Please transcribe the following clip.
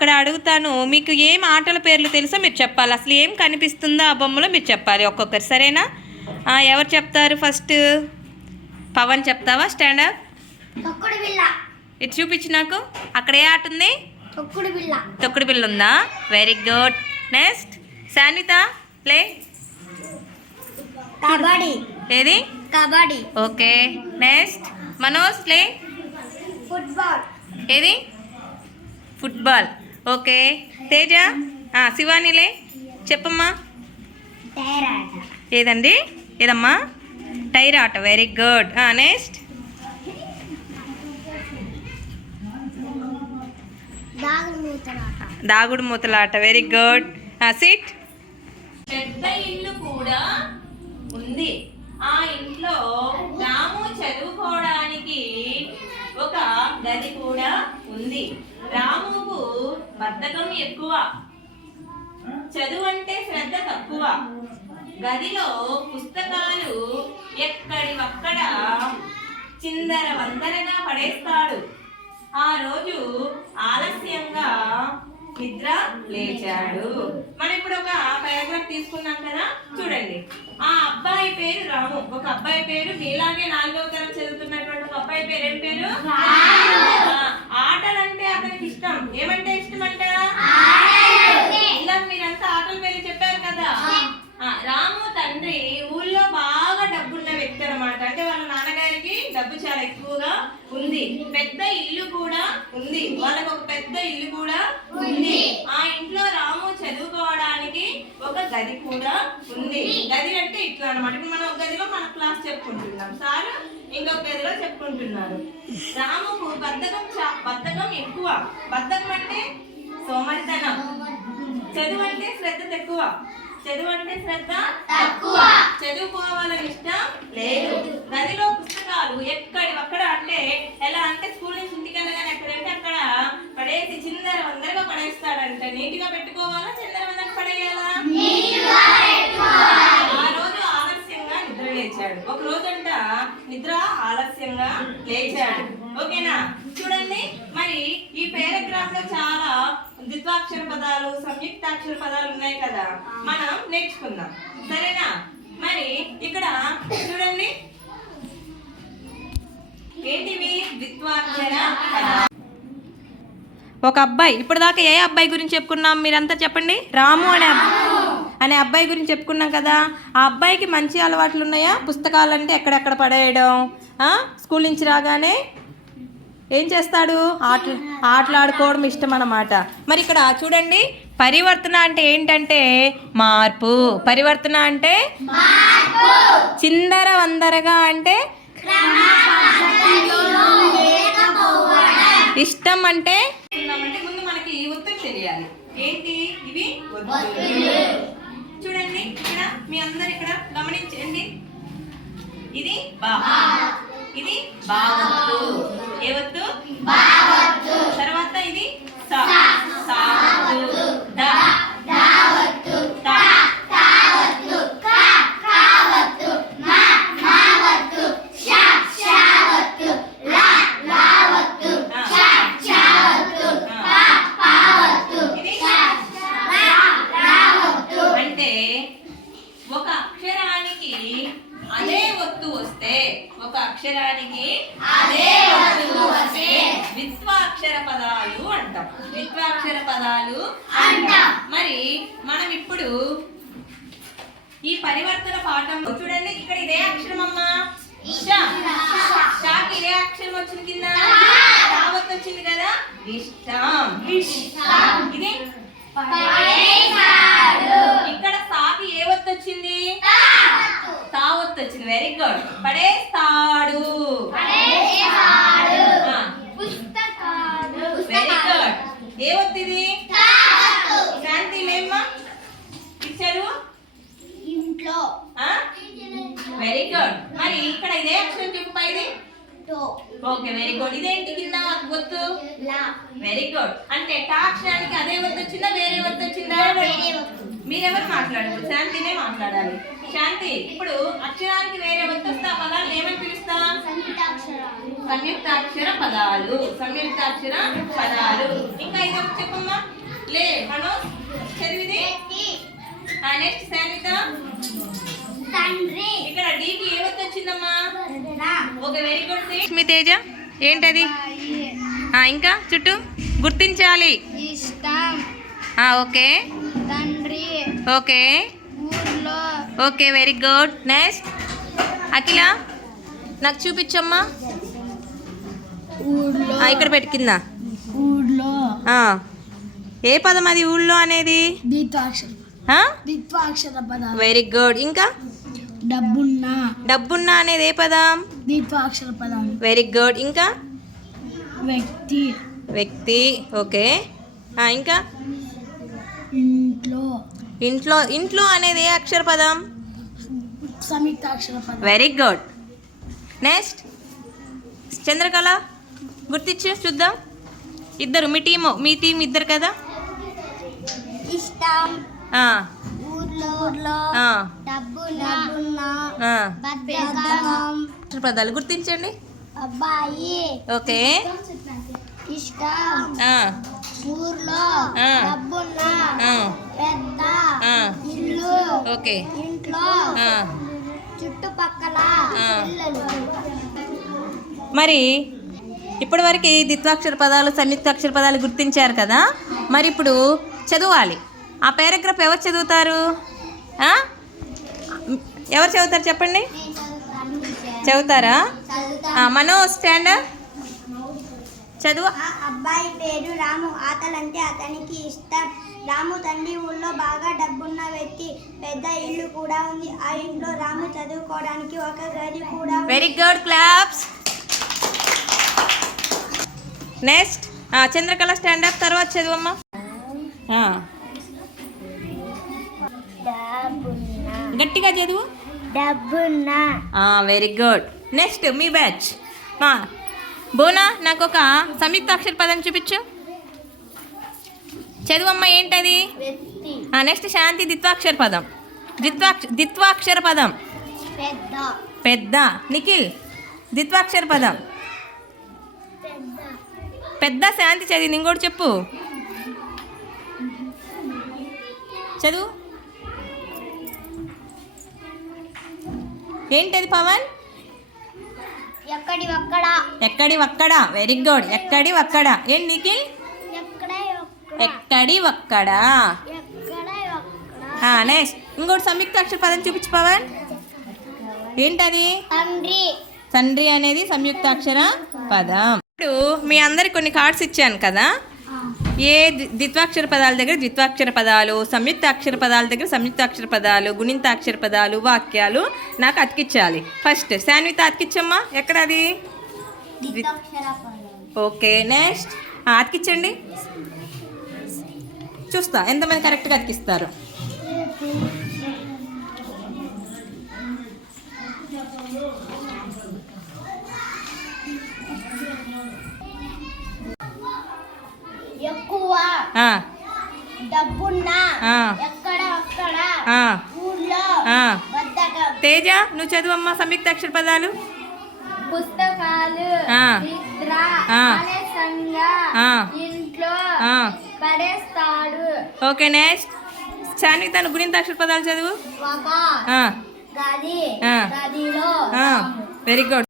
అక్కడ అడుగుతాను మీకు ఏం ఆటల పేర్లు తెలుసో మీరు చెప్పాలి. అసలు ఏం కనిపిస్తుందో ఆ బొమ్మలో మీరు చెప్పాలి ఒక్కొక్కరు. సరేనా? ఎవరు చెప్తారు ఫస్ట్? పవన్ చెప్తావా? స్టాండప్ ఇది చూపించు నాకు. అక్కడ ఏ ఆట ఉంది? తొక్కుడు బిళ్ళ. ఉందా? Very good next Sanitha play kabaddi. ఏది? Kabaddi. Okay. Next Manoj play football. ఏది? ఫుట్బాల్. ఓకే. తేజ? ఆ, శివానిలే. చెప్పమ్మా. ఏదండి? ఏదమ్మా? టైర్ ఆట వెరీ గుడ్. నెక్స్ట్. దాగుడు మూతలాట. Very good. సిట్. పెద్ద ఇల్లు కూడా ఉంది. ఆ ఇంట్లో రాము చదువుకోవడానికి ఒక గది కూడా ఉంది. రాముకు బద్ధకం ఎక్కువ. చదువు అంటే శ్రద్ధ తక్కువ. గదిలో పుస్తకాలు ఎక్కడివక్కడ చిందర వందరగా పడేస్తాడు. ఆ రోజు ఆలస్యంగా నిద్ర లేచాడు. మనం ఇప్పుడు ఒక పారాగ్రాఫ్ తీసుకున్నాం కదా చూడండి. ఆ అబ్బాయి పేరు రాము. ఒక అబ్బాయి పేరు మీలాగే నాలుగవ తరం చదువుతున్నటువంటి ఒక అబ్బాయి పేరు ఏం పేరు? ఆటలంటే అతనికి ఇష్టం అంట ఇందాక మీరంతా ఆటల పేరు చెప్పారు కదా ఆ, రాము తండ్రి ఊళ్ళో బాగా డబ్బున్న వ్యక్తి అన్నమాట అంటే వాళ్ళ నాన్నగారికి డబ్బు చాలా ఎక్కువగా ఉంది. పెద్ద ఇల్లు కూడా ఉంది. వాళ్ళకు ఒక పెద్ద ఇల్లు కూడా ఉంది. ఆ ఇంట్లో రాము చదువుకోవడానికి ఒక గది కూడా ఉంది. గది అంటే ఇట్లా అన్నమాట. మనం ఒక గదిలో మన క్లాస్ చెప్పుకుంటున్నాం. సార్ ఇంకొక గదిలో చెప్పుకుంటున్నారు. రాముకు బద్ధకం చా- బద్ధకం ఎక్కువ. బద్ధకం అంటే సోమరితనం. చదువు అంటే శ్రద్ధ తక్కువ. చదువు అంటే శ్రద్ధ? తక్కువ. చదువుకోవాలని ఇష్టం? లేదు. గదిలో పుస్తకాలు ఎక్కడి అక్కడ అంటే ఎలా అంటే స్కూల్ నుంచి ఇంటికి వెళ్ళగానే ఎక్కడంటే అక్కడ పడేసి చిందర వందరగా పడేస్తాడంట. నీట్గా పెట్టుకోవాలా? చిందర వందరగా పడేయాలా? ఆ రోజు ఆలస్యంగా నిద్ర లేచాడు. ఒక రోజంట నిద్ర ఆలస్యంగా లేచాడు. ఓకేనా? చూడండి మరి ఈ పారాగ్రాఫ్లో చాలా ద్విత్వాక్షర పదాలు సంయుక్తాక్షర పదాలు ఉన్నాయి కదా. మనం నేర్చుకుందాం. సరేనా? మరి ఇక్కడ చూడండి. ఏంటివి? ద్విత్వాక్షర ఒక అబ్బాయి ఇప్పటిదాకా ఏ అబ్బాయి గురించి చెప్పుకున్నాం మీరంతా చెప్పండి? రాము అనే అనే అబ్బాయి గురించి చెప్పుకున్నాం కదా. ఆ అబ్బాయికి మంచి అలవాట్లు ఉన్నాయా? పుస్తకాలు అంటే ఎక్కడెక్కడ పడేయడం? స్కూల్ నుంచి రాగానే ఏం చేస్తాడు? ఆట ఆటలాడుకోవడం ఇష్టం అన్నమాట మరి ఇక్కడ చూడండి పరివర్తన అంటే ఏంటంటే మార్పు. పరివర్తన అంటే? చిందర వందరగా అంటే? ఇష్టం అంటే? ముందు మనకి ఈ ఒత్తులు తెలియాలి. ఏంటి? ఇవి చూడండి ఇక్కడ మీ అందరు ఇక్కడ గమనించండి. ఇది బా ఇది బావత్తు ఏ ఒత్తు తర్వాత ఇది సా. సావత్తు దా తా ఇది అంటే ఒక అక్షరానికి అదే వస్తే ఒక అక్షరానికి అదే ఒత్తు వస్తే ద్విత్వాక్షర పదాలు అంటాం. ద్విత్వాక్షర పదాలు అంటాం. మరి మనం ఇప్పుడు ఈ పరివర్తన పాఠం చూడండి. ఇక్కడ ఇదే అక్షరం అమ్మా. షాకి ఇదే అక్షరం వచ్చింది కింద. తావత్ వచ్చింది కదా. ఇష్టం ఇది ఇక్కడ సాకి ఏ ఒత్తు వచ్చింది తావత్ వచ్చింది వెరీ గుడ్ పడేస్తాడు వెరీ గుడ్ ఏ ఒత్తు ఇది శాంతి లేమ్మా ఇచ్చారు ఇంట్లో వెరీ గుడ్ మరి ఇక్కడ ఇదే అక్షరం చెప్పు పైది తో ఓకే వెరీ గుడ్ ఇదేంటి కింద ఒత్తు లా వెరీ గుడ్ అంటే టా అక్షరానికి అదే ఒత్తు వచ్చిందా వేరే ఒత్తు వచ్చిందా. మీరెవరు మాట్లాడారు? శాంతినే మాట్లాడాలి. శాంతి ఇప్పుడు అక్షరానికి వేరే ఒత్తు వస్తే ఆ పదాలు ఏమని పిలుస్తాం? సంయుక్తాక్షర పదాలు. సంయుక్తాక్షర పదాలు. ఇంకా ఇది ఒకటి చెప్పమ్మా. లే మనోజ్ చదివిది? నెక్స్ట్. శానిత తండ్రి. ఇక్కడ డీకి ఏ వద్ద వచ్చిందమ్మా? Okay very good Lakshmi Teja ఏంటది? ఇంకా చుట్టూ గుర్తించాలి. ఇష్టం. ఓకే. తండ్రి. Okay. Okay very good. Next. Akhila నాకు చూపించమ్మా. ఇక్కడ పెట్టు కింద. ఊర్లో. ఆ. ఏ పదం అది ఊళ్ళో అనేది? Very good. ఇంకా? డబ్బున్న. డబ్బున్నా అనేది ఏ పదం? ద్విత్వాక్షర పదాలు వెరీ గుడ్. ఇంకా? వ్యక్తి. వ్యక్తి ఓకే. ఆ, ఇంకా? ఇంట్లో. ఇంట్లో ఇంట్లో అనేది ఏ అక్షర పదం? సంయుక్తాక్షర పదం. Very good. నెక్స్ట్. చంద్రకళ గుర్తించు చూద్దాం. ఇద్దరు మీ టీము మీ టీం ఇద్దరు కదా? ఇష్టం. ఆ, ఊర్లో ఊర్లో. ఆ, డబ్బున్న డబ్బున్న. ఆ. బద్ధకం. అక్షర పదాలు గుర్తించండి. అబ్బాయి. ఓకే. ఇష్టం. ఊర్లో. డబ్బున్న పెద్ద. ఇల్లు. ఓకే. ఇంట్లో. చుట్టుపక్కల మరి ఇప్పటివరకు ద్విత్వాక్షర పదాలు సంయుక్తాక్షర పదాలు గుర్తించారు కదా? మరి ఇప్పుడు చదవాలి. ఆ పారాగ్రాఫ్ ఎవరు చదువుతారు? ఎవరు చదువుతారు చెప్పండి? చదువుతారా? మనో స్టాండ్ చదువు. ఆ అబ్బాయి పేరు రాము. ఆటలంటే అతనికి ఇష్టం. రాము తండ్రి ఊళ్ళో బాగా డబ్బున్న వ్యక్తి. పెద్ద ఇల్లు కూడా ఉంది. ఆ ఇంట్లో రాము చదువుకోవడానికి ఒక గది కూడా. Very good claps next Chandrakala stand up తర్వాత చదువమ్మా. ఆ, గట్టిగా చదువు. డబ్బున్న. వెరీ గుడ్ నెక్స్ట్ మీ బ్యాచ్ బోనా నాకు ఒక సంయుక్తాక్షర పదం చూపించు. చదువమ్మ ఏంటది? నెక్స్ట్ శాంతి ద్విత్వాక్షర పదం. ద్విత్వాక్ష ద్విత్వాక్షర పదం. పెద్ద. నిఖిల్ ద్విత్వాక్షర పదం. పెద్ద పెద్ద శాంతి చదివింది ఇంకోటి చెప్పు. చదువు. ఏంటది పవన్? ఎక్కడి ఒక్కడ? ఎక్కడి ఒక్కడ? వెరీ గుడ్ ఎక్కడి ఒక్కడ? ఏంటి నిఖిల్? ఎక్కడ ఒక్కడ? నెక్స్ట్ ఇంకోటి సంయుక్తాక్షర పదం చూపించు పవన్. ఏంటది? తండ్రి. తండ్రి అనేది సంయుక్తాక్షర పదం. ఇప్పుడు మీ అందరికి కొన్ని కార్డ్స్ ఇచ్చాను కదా. ఏ ద్వి- ద్విత్వాక్షర పదాల దగ్గర ద్విత్వాక్షర పదాలు సంయుక్తాక్షర పదాల దగ్గర సంయుక్తాక్షర పదాలు గుణింతాక్షర పదాలు వాక్యాలు నాకు అతికించాలి ఫస్ట్ శాన్విత అతికిచ్చమ్మా? ఎక్కడ అది ఓకే నెక్స్ట్ అతికించండి చూస్తా ఎంతమంది కరెక్ట్గా అతికిస్తారు? తేజ నువ్వు చదువమ్మా సంయుక్తాక్షర పదాలు పుస్తకాలు. నిద్ర. ఆలస్యంగా. ఇంట్లో. పడేస్తాడు. Okay next. శాన్విత నువ్వు గుణింతాక్షర పదాలు చదువు గది. గదిలో వెరీ గుడ్.